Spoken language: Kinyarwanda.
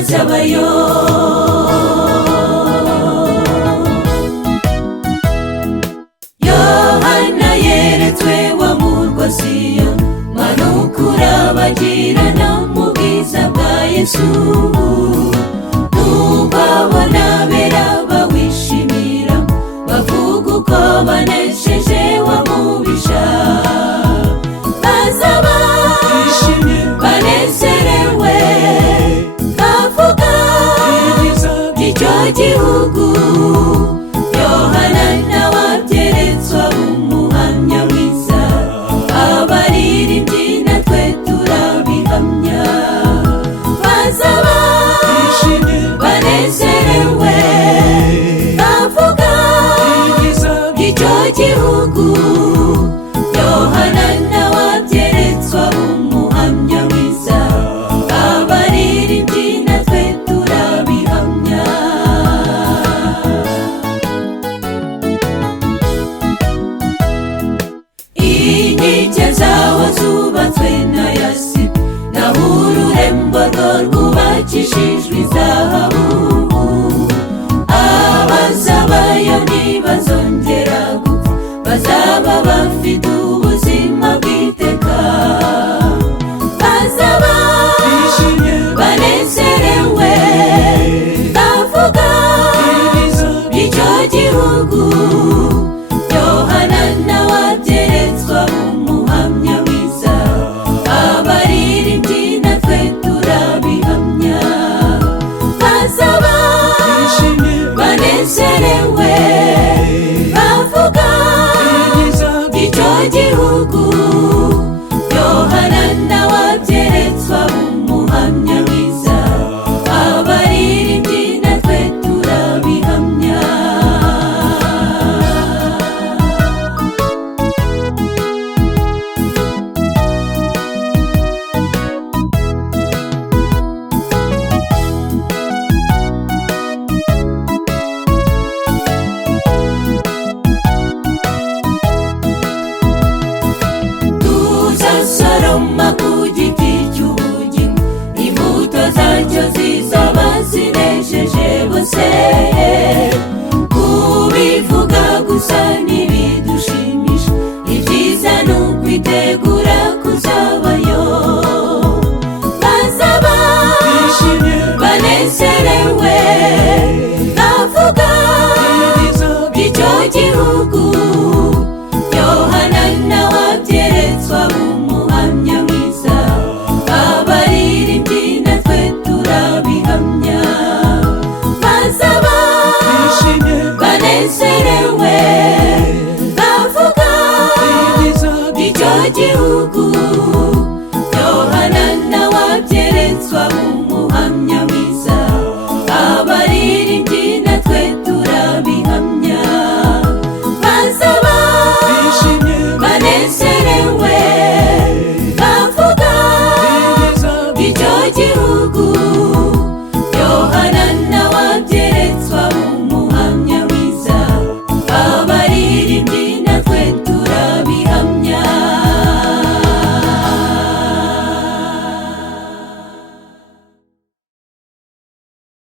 bazabayo. Yohana yeretswe wa murwa Siyo, manukura bagirana mu bwiza bwa Yesu. Nubabona bera bawishimira, bavuga uko banesheje wa mubisha. Bazaba banezerewe, bavuga icyo gihugu. Yohana nawe abyeretswa umuhamya mwiza, abaririmbyi natwe turabihamya. Bazaba banezerewe, bavuga icyo gihugu. Yohana nawe abyeretswa umuhamya mwiza, abaririmbyi natwe turabihamya. Inkike zaho zubatswe na yasipi, naho ururembo rwo rwubakishijwe izahabu. Abazabayo ntibazongera gupfa, bazaba bafite ubuzima bw'iteka. Bazaba banezerewe, bavuga icyo gihugu. Yohana nawe abyeretswa umuhamya mwiza, abaririmbyi natwe turabihamya. Bazaba banezerewe, bavuga icyo gihugu. Yohana nawe abyeretswa umuhamya mwiza, abaririmbyi natwe turabihamya. Tuzasoroma ku giti cy'ubugingo, imbuto zacyo zizaba zinejeje bose. Kubivuga gusa ntibidushimisha, ibyiza ni ukwitegura kuzabayo. Bazaba banezerewe, bavuga icyo gihugu. Yohana nawe abyeretswa umuhamya mwiza, abaririmbyi natwe turabihamya. Bazaba banezerewe, bavuga icyo gihugu. Yohana nawe abyeretswa